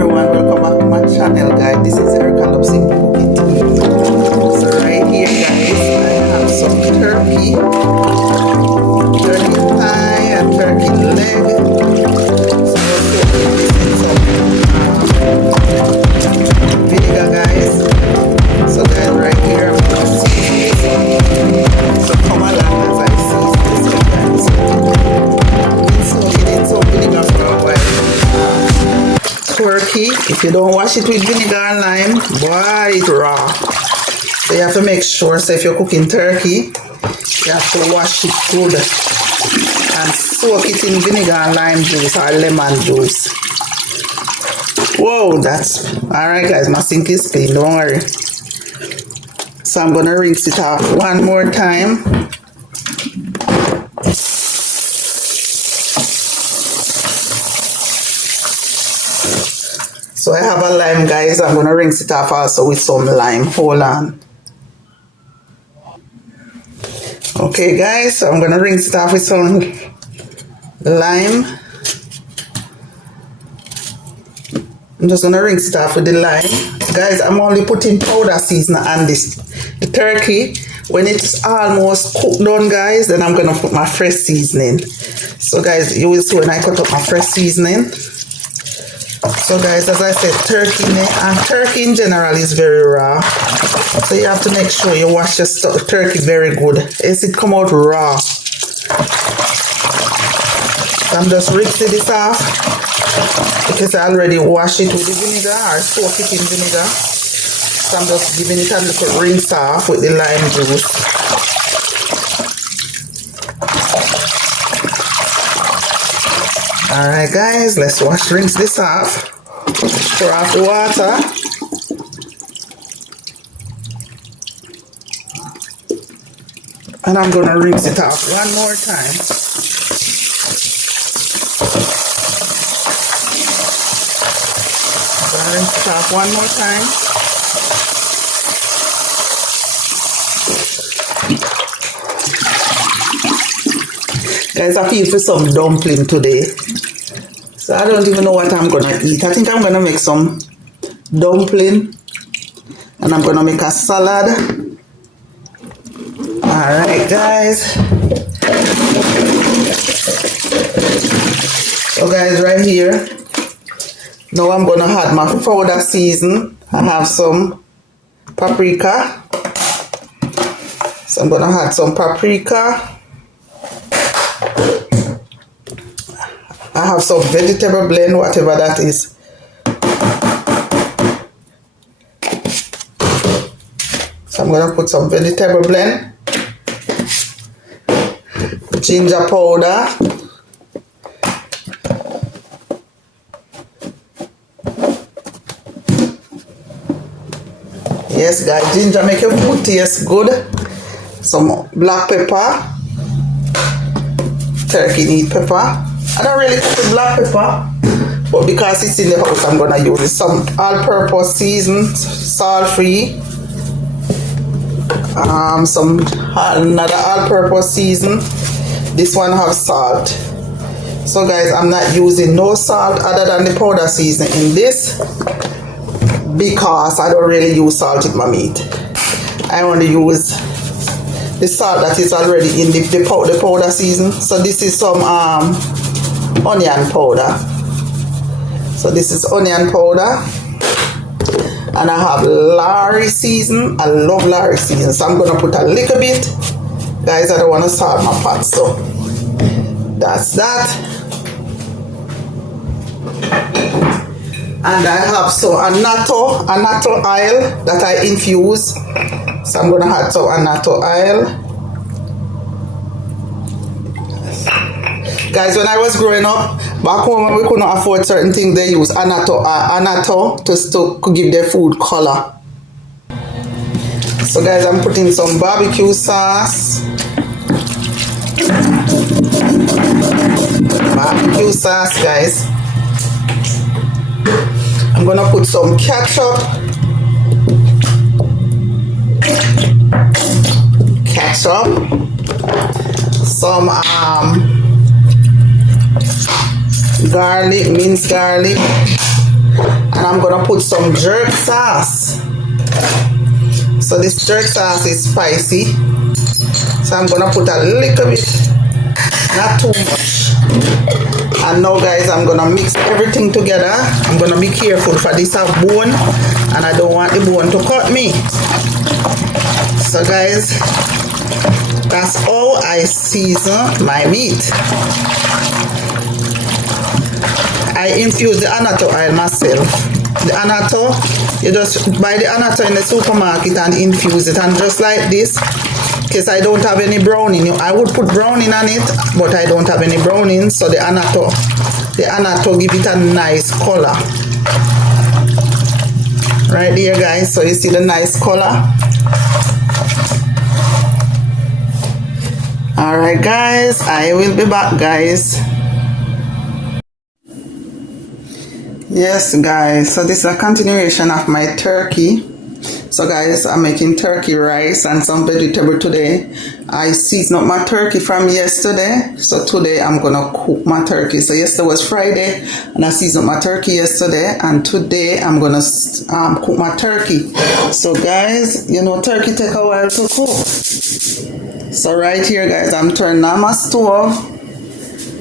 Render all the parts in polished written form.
everyone, welcome back to my channel, guys. This is Erica Love Simple Cooking TV. So right here, guys, I have some turkey thigh and turkey leg. So we're cooking this in some vinegar, guys. So guys, right here I'm going to season this one. So come along as I season this one, guys. Been soaking in some vinegar for a while. Turkey, if you don't wash it with vinegar and lime, boy, it's raw. So you have to make sure, so if you're cooking turkey, you have to wash it good and soak it in vinegar and lime juice or lemon juice. Whoa, that's alright, guys. My sink is clean, don't worry. So I'm gonna rinse it off one more time. So I have a lime, guys. I'm gonna rinse it off also with some lime. Hold on. Okay, guys, so I'm gonna rinse it off with some lime. I'm just gonna rinse it off with the lime. Guys, I'm only putting powder seasoning on this. The turkey, when it's almost cooked done, guys, then I'm gonna put my fresh seasoning. So guys, you will see when I cut up my fresh seasoning. So guys, as I said, turkey in general is very raw. So you have to make sure you wash your turkey very good, else it come out raw. So I'm just rinsing this off because I already washed it with the vinegar or soak it in vinegar. So I'm just giving it a little rinse off with the lime juice. Alright guys, let's rinse this off. Pour off the water. And I'm going to rinse it off one more time. Rinse it off one more time. Guys, I feel for some dumpling today. So I don't even know what I'm going to eat. I think I'm going to make some dumpling. And I'm going to make a salad. Alright, guys. So guys, right here. Now I'm going to add my powder season. I have some paprika. So I'm going to add some paprika. I have some vegetable blend, whatever that is. So I'm going to put some vegetable blend. Ginger powder. Yes, guys, ginger make your food taste good. Some black pepper. Turkey need pepper. I don't really put black pepper, but because it's in the house, I'm gonna use some all-purpose season, salt-free. Some another all-purpose season. This one have salt. So guys, I'm not using no salt other than the powder seasoning in this because I don't really use salt with my meat. I only use the salt that is already in the powder season. So this is some onion powder. So this is onion powder. And I have Larry season. I love Larry season. So I'm going to put a little bit. Guys, I don't want to salt my pot. So that's that. And I have some annatto oil that I infuse. So I'm going to add some annatto oil. Guys, when I was growing up, back home when we couldn't afford certain things, they use annatto to give their food color. So guys, I'm putting some barbecue sauce. Barbecue sauce, guys. I'm gonna put some ketchup. Some garlic, minced garlic. I'm gonna put some jerk sauce. So this jerk sauce is spicy, so I'm gonna put a little bit, not too much. And now guys, I'm gonna mix everything together. I'm gonna be careful for this have bone, and I don't want the bone to cut me. So guys, that's how I season my meat. I infuse the annatto oil myself. The annatto, you just buy the annatto in the supermarket and infuse it, and just like this, because I don't have any browning. I would put browning on it, but I don't have any browning, so the annatto give it a nice color. Right here guys, so you see the nice color. Alright guys, I will be back guys. Yes guys, so this is a continuation of my turkey. So guys, I'm making turkey rice and some vegetable today. I seasoned up my turkey from yesterday, so today I'm gonna cook my turkey. So yesterday was Friday and I seasoned up my turkey yesterday, and today I'm gonna cook my turkey. So guys, you know turkey take a while to cook. So right here guys, I'm turning on my stove.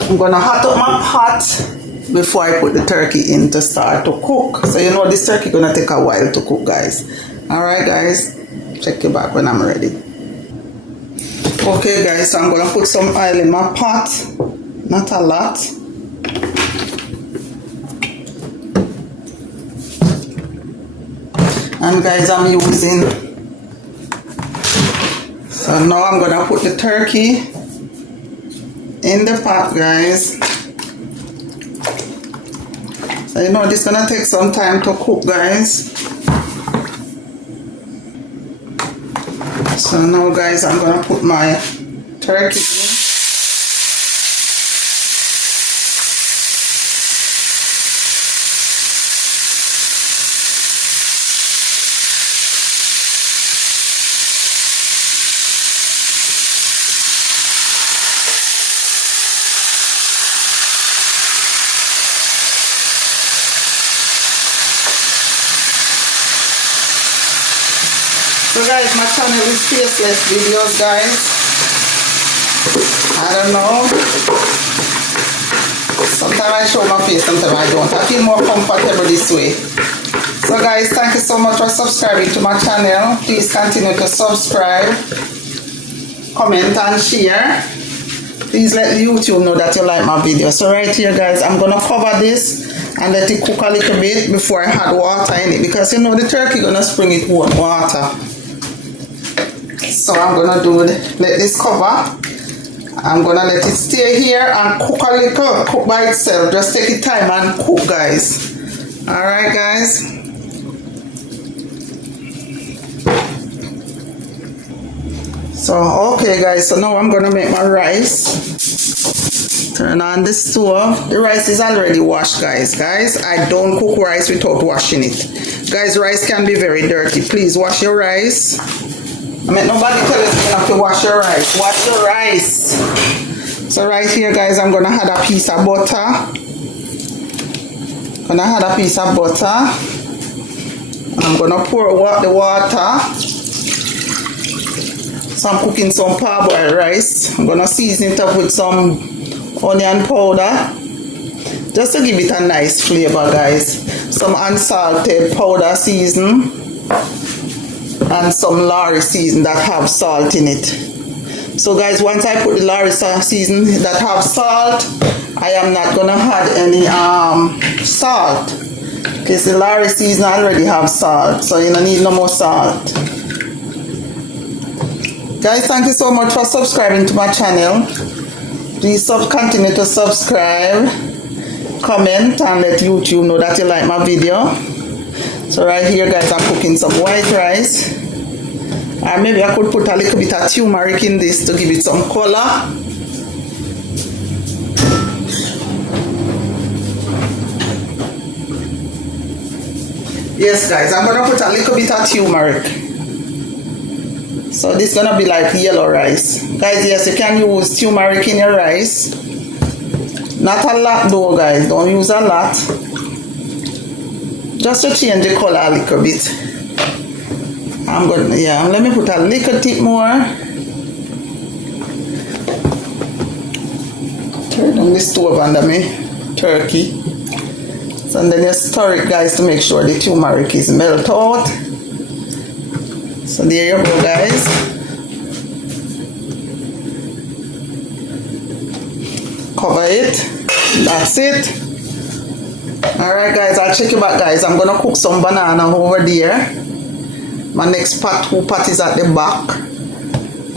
I'm gonna hot up my pot before I put the turkey in to start to cook. So you know this turkey gonna take a while to cook guys. Alright guys, check you back when I'm ready. Okay guys, so I'm gonna put some oil in my pot, not a lot. And guys, I'm using, so now I'm gonna put the turkey in the pot guys. So you know this is gonna take some time to cook guys. So now guys, I'm gonna put my turkey in. So guys, my channel is faceless videos guys. I don't know. Sometimes I show my face, sometimes I don't. I feel more comfortable this way. So guys, thank you so much for subscribing to my channel. Please continue to subscribe, comment and share. Please let YouTube know that you like my video. So right here guys, I'm gonna cover this and let it cook a little bit before I add water in it, because you know the turkey gonna spring it water. So I'm gonna let this cover. I'm gonna let it stay here and cook a little, cook by itself. Just take your time and cook guys. Alright guys. So okay guys, so now I'm gonna make my rice. Turn on the stove. The rice is already washed guys. I don't cook rice without washing it. Guys, rice can be very dirty. Please wash your rice. I mean, nobody tell us you have to wash your rice. Wash your rice. So right here guys, I'm gonna add a piece of butter. I'm gonna pour the water. So I'm cooking some parboiled rice. I'm gonna season it up with some onion powder, just to give it a nice flavor guys. Some unsalted powder season and some Lorry season that have salt in it. So guys, once I put the Lorry season that have salt, I am not gonna add any salt, because the Lorry season already have salt, so you don't need no more salt. Guys, thank you so much for subscribing to my channel. Please continue to subscribe, comment and let YouTube know that you like my video. So right here guys, I'm cooking some white rice, or maybe I could put a little bit of turmeric in this to give it some color. Yes guys, I'm gonna put a little bit of turmeric. So this is gonna be like yellow rice. Guys, yes, you can use turmeric in your rice. Not a lot though guys, don't use a lot. just to change the color a little bit. I'm gonna, yeah, let me put a little bit more. Turn on the stove under me turkey. So and then you stir it, guys, to make sure the turmeric is melt out. So there you go, guys. Cover it. That's it. Alright, guys, I'll check you back, guys. I'm gonna cook some banana over there. My next pot, 2 pot is at the back.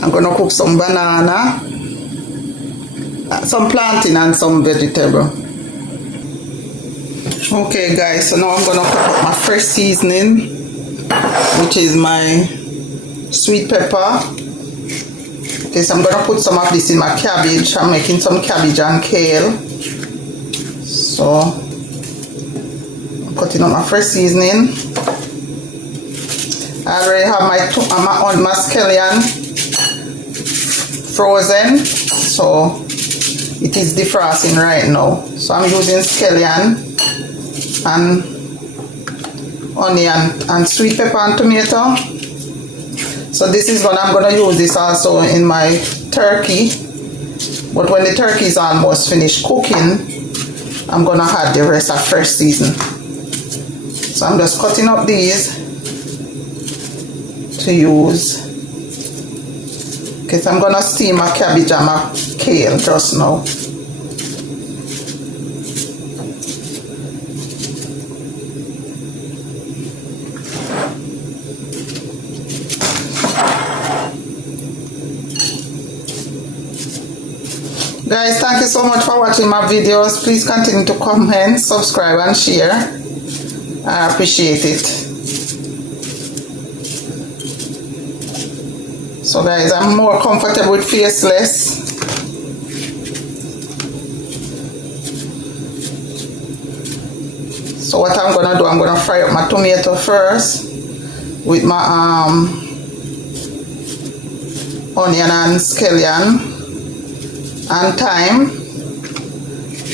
I'm gonna cook some banana, some plantain and some vegetable. Okay, guys, so now I'm gonna cook up my fresh seasoning, which is my sweet pepper. Okay, so I'm gonna put some of this in my cabbage. I'm making some cabbage and kale. So I'm cutting up my fresh seasoning. I already have my scallion frozen, so it is defrosting right now. So I'm using scallion and onion and sweet pepper and tomato. So this is what I'm gonna use this also in my turkey. But when the turkey is almost finished cooking, I'm gonna add the rest of fresh season. So I'm just cutting up these to use. Okay, so I'm gonna steam my cabbage and my kale just now. Guys, thank you so much for watching my videos. Please continue to comment, subscribe and share. I appreciate it. So guys, I'm more comfortable with faceless. So what I'm gonna do, I'm gonna fry up my tomato first with my onion and scallion and thyme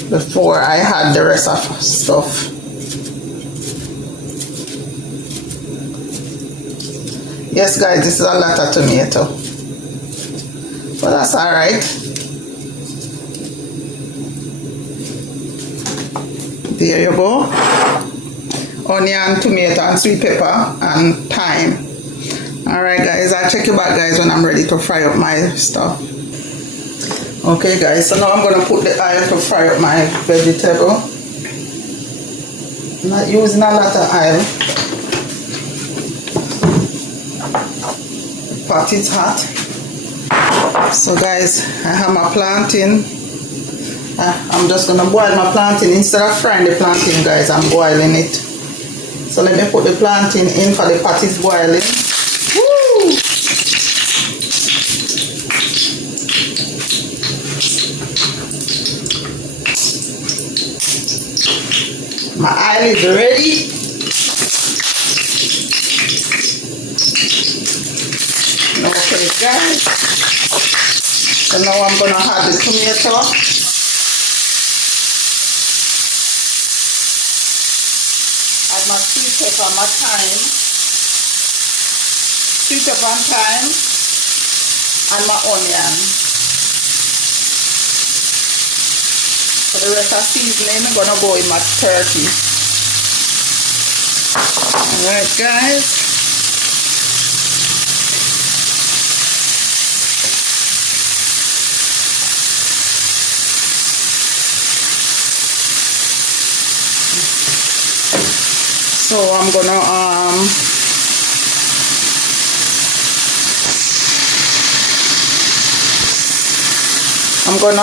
before I add the rest of stuff. Yes, guys, this is a lot of tomato, but that's all right. There you go. Onion, tomato, and sweet pepper and thyme. All right, guys, I'll check you back, guys, when I'm ready to fry up my stuff. Okay, guys, so now I'm gonna put the oil to fry up my vegetable. I'm not using a lot of oil. Pot is hot. So guys, I have my plantain. I'm just gonna boil my plantain instead of frying the plantain, guys. I'm boiling it. So let me put the plantain in for the pot is boiling. Woo! My oil is ready. Okay, guys. So now I'm gonna add the tomato. Add my sweet pepper, my thyme. Sweet pepper and thyme. And my onion. For the rest of seasoning, I'm gonna go in my turkey. Alright, guys. So I'm gonna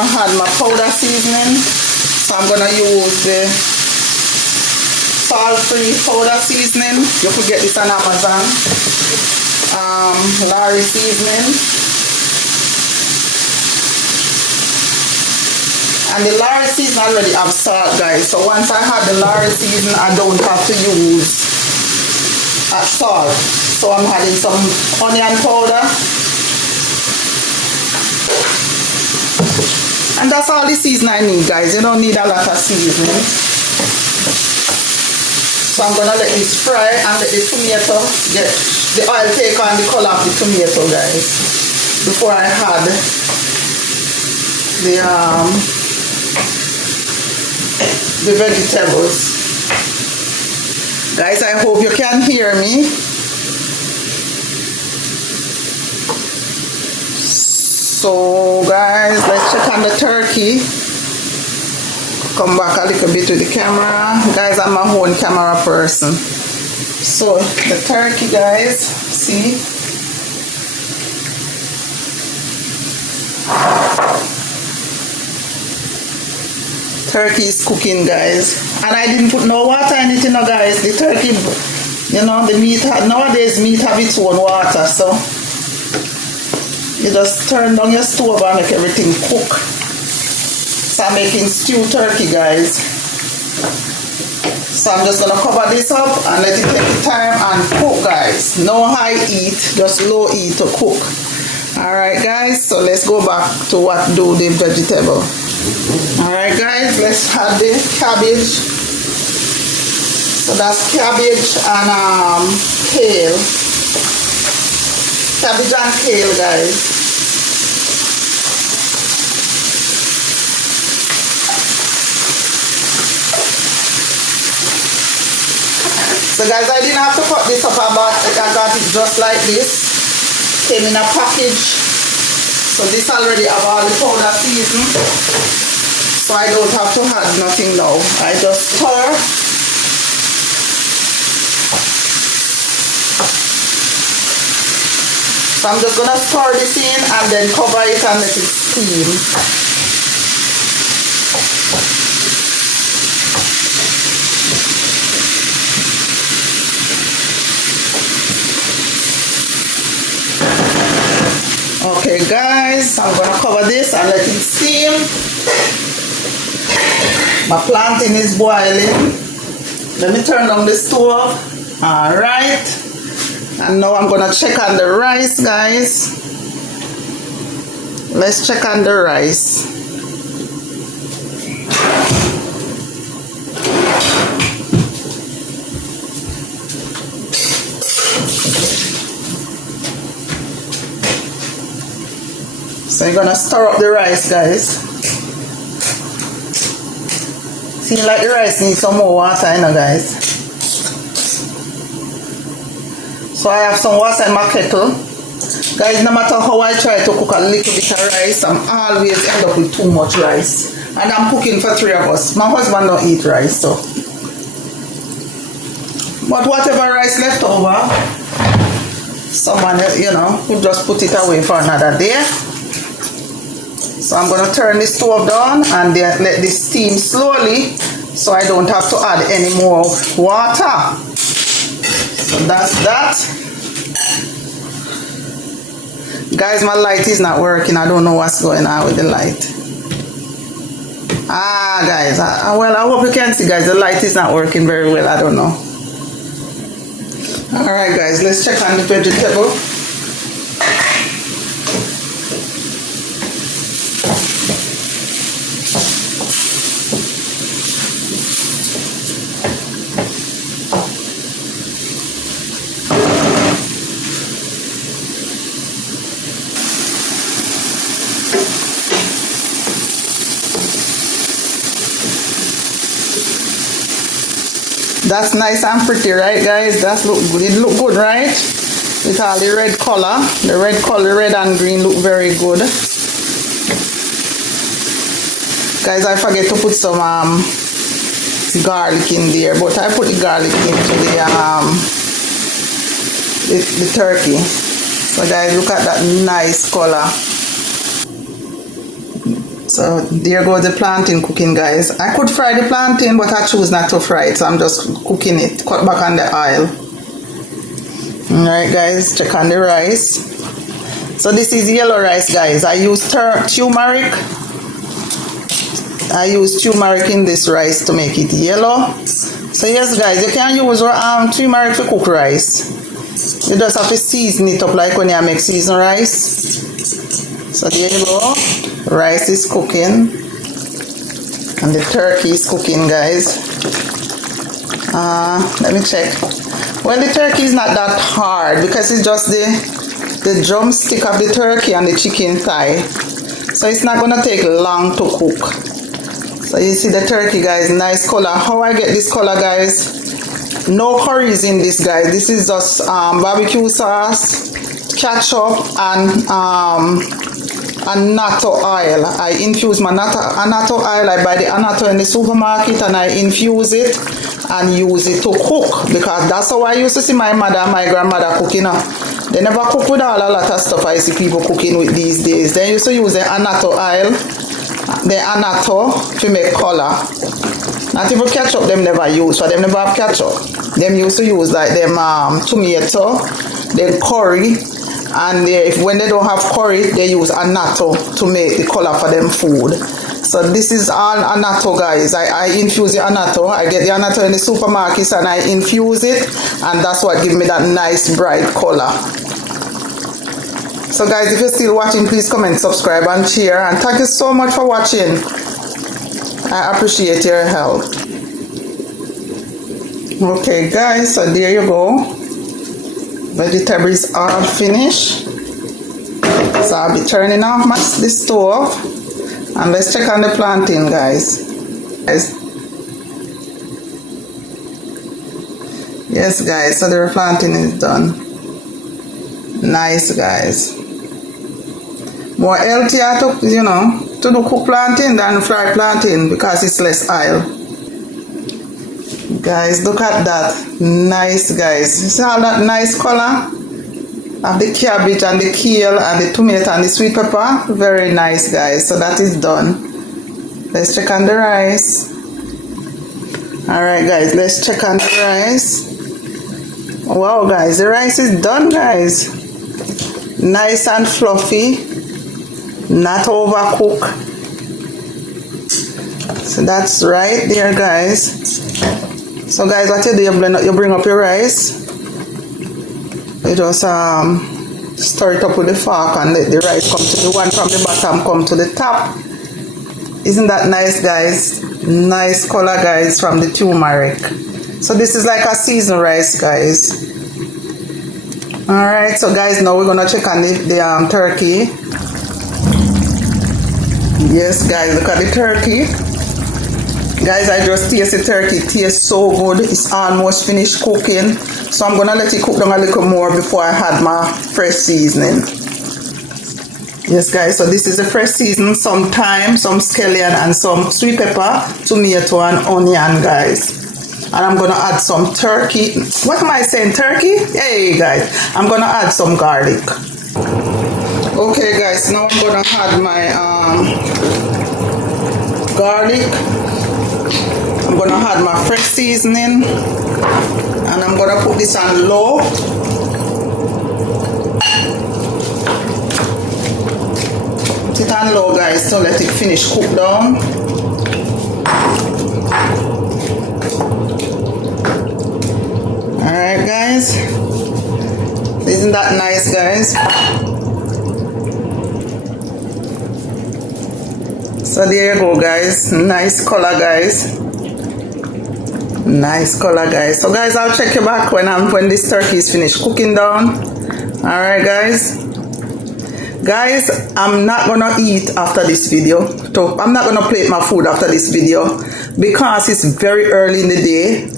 add my powder seasoning. So I'm gonna use the salt-free powder seasoning. You could get this on Amazon. Larry seasoning. And the Larry season already have salt, guys. So once I have the Larry season, I don't have to use salt. So I'm adding some onion powder. And that's all the season I need, guys. You don't need a lot of seasoning. So I'm gonna let this fry and let the tomato get the oil take on the color of the tomato, guys, before I add the vegetables. Guys, I hope you can hear me. So guys, let's check on the turkey. Come back a little bit to the camera. Guys, I'm a own camera person. So the turkey, guys, see? Turkey is cooking, guys. And I didn't put no water in it, you know, guys. The turkey, you know, the meat, nowadays meat have its own water, so you just turn down your stove and make everything cook. So I'm making stewed turkey, guys. So I'm just gonna cover this up and let it take time and cook, guys. No high heat, just low heat to cook. Alright, guys, so let's go back to what do the vegetable. Alright, guys, let's add the cabbage. So that's cabbage and kale. Cabbage and kale, guys. So guys, I didn't have to cut this up, I got it just like this. Came in a package. So this already have all the powder season. So I don't have to add nothing now. I just stir. So I'm just gonna stir this in and then cover it and let it steam. Okay, guys, I'm gonna cover this and let it steam. My plantain is boiling. Let me turn on the stove. All right, and now I'm gonna check on the rice, guys. Let's check on the rice. So you're gonna stir up the rice, guys. Seems like the rice needs some more water, you know, guys. So I have some water in my kettle. Guys, no matter how I try to cook a little bit of rice, I'm always end up with too much rice. And I'm cooking for 3 of us. My husband don't eat rice, so. But whatever rice left over, someone, you know, who just put it away for another day. So I'm going to turn the stove down and then let this steam slowly so I don't have to add any more water. So that's that. Guys, my light is not working. I don't know what's going on with the light. Guys, well, I hope you can see, guys. The light is not working very well. I don't know. Alright, guys, let's check on the vegetable. That's nice and pretty, right, guys? That look good. It look good, right? With all the red color. The red color, red and green look very good. Guys, I forget to put some garlic in there, but I put the garlic into the turkey. So guys, look at that nice color. So there goes the plantain cooking, guys. I could fry the plantain, but I choose not to fry it, so I'm just cooking it. Cut back on the oil. Alright, guys, check on the rice. So this is yellow rice, guys. I use turmeric. I use turmeric in this rice to make it yellow. So yes, guys, you can use turmeric to cook rice. You just have to season it up like when you make seasoned rice. So there you go. Rice is cooking and the turkey is cooking, guys. Let me check. Well, the turkey is not that hard because it's just the drumstick of the turkey and the chicken thigh. So it's not gonna take long to cook. So you see the turkey, guys, nice color. How I get this color, guys? No curries in this, guys. This is just barbecue sauce, ketchup, and natto oil. I infuse my natto oil. I buy the natto in the supermarket and I infuse it and use it to cook, because that's how I used to see my mother and my grandmother cooking. They never cook with all a lot of stuff I see people cooking with these days. They used to use the natto oil, the natto, to make color. Not even ketchup them never use, for them never have ketchup. Them used to use like them tomato, then curry, and when they don't have curry, they use annatto to make the color for them food. So this is all annatto, guys. I infuse the annatto. I get the annatto in the supermarkets and I infuse it, and that's what gives me that nice bright color. So guys, if you're still watching, please comment, subscribe, and share. And thank you so much for watching. I appreciate your help. Okay, guys, so there you go. Vegetables are finished. So I'll be turning off the stove. And let's check on the plantain, guys. Yes, guys, so the plantain is done. Nice, guys. More healthier to, to do cook plantain than fry plantain because it's less oil. Guys, look at that. Nice, guys. You see all that nice color of the cabbage and the kale and the tomato and the sweet pepper? Very nice, guys. So that is done. Let's check on the rice. Alright, guys, let's check on the rice. Wow, guys, the rice is done, guys. Nice and fluffy, not overcooked. So that's right there, guys. So guys, what you do, you bring up your rice. You just stir it up with the fork and let the rice come to the one from the bottom come to the top. Isn't that nice, guys? Nice color, guys, from the turmeric. So this is like a seasoned rice, guys. Alright, so guys, now we're gonna check on the turkey. Yes, guys, look at the turkey. Guys, I just tasted the turkey. It tastes so good. It's almost finished cooking. So I'm gonna let it cook down a little more before I add my fresh seasoning. Yes, guys, so this is the fresh seasoning. Some thyme, some scallion, and some sweet pepper, tomato, and onion, guys. And I'm gonna add some turkey. What am I saying? Turkey? Hey, guys, I'm gonna add some garlic. Okay, guys, now I'm gonna add my garlic. I'm gonna add my fresh seasoning, and I'm gonna put this on low. Put it on low, guys, so let it finish cook down. Alright, guys, isn't that nice, guys? So there you go, guys. Nice color, guys. Nice color, guys. So guys, I'll check you back when this turkey is finished cooking down. Alright, guys. Guys, I'm not gonna eat after this video. So I'm not gonna plate my food after this video because it's very early in the day.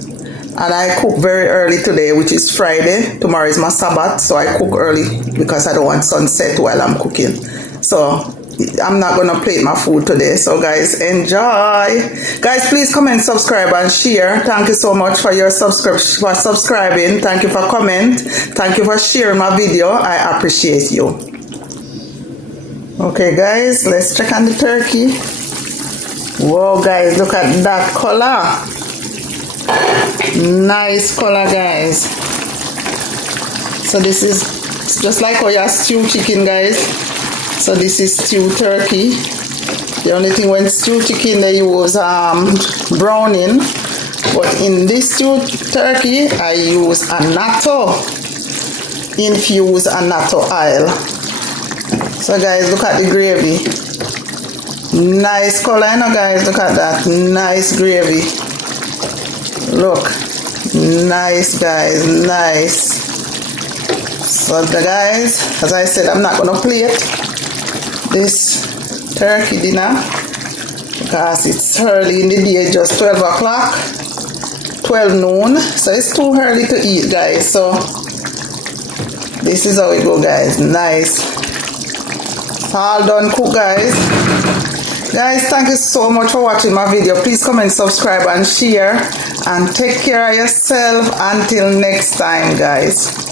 And I cook very early today, which is Friday. Tomorrow is my Sabbath, so I cook early because I don't want sunset while I'm cooking. So I'm not gonna plate my food today. So guys, enjoy. Guys, please comment, subscribe, and share. Thank you so much for your subscribing. Thank you for comment. Thank you for sharing my video. I appreciate you. Okay, guys, let's check on the turkey. Whoa, guys, look at that color. Nice color, guys. So this is just like how you stew chicken, guys. So this is stewed turkey. The only thing when stewed chicken they use browning, but in this stewed turkey I use annatto, infused annatto oil. So guys, look at the gravy. Nice color, you know, guys. Look at that nice gravy. Look, Nice, guys, nice. So guys, as I said, I'm not gonna plate this turkey dinner because it's early in the day, just 12 o'clock, 12 noon, so it's too early to eat, guys. So this is how it go, guys. Nice. It's all done cook, guys. Guys, thank you so much for watching my video. Please comment, subscribe and share, and take care of yourself until next time, guys.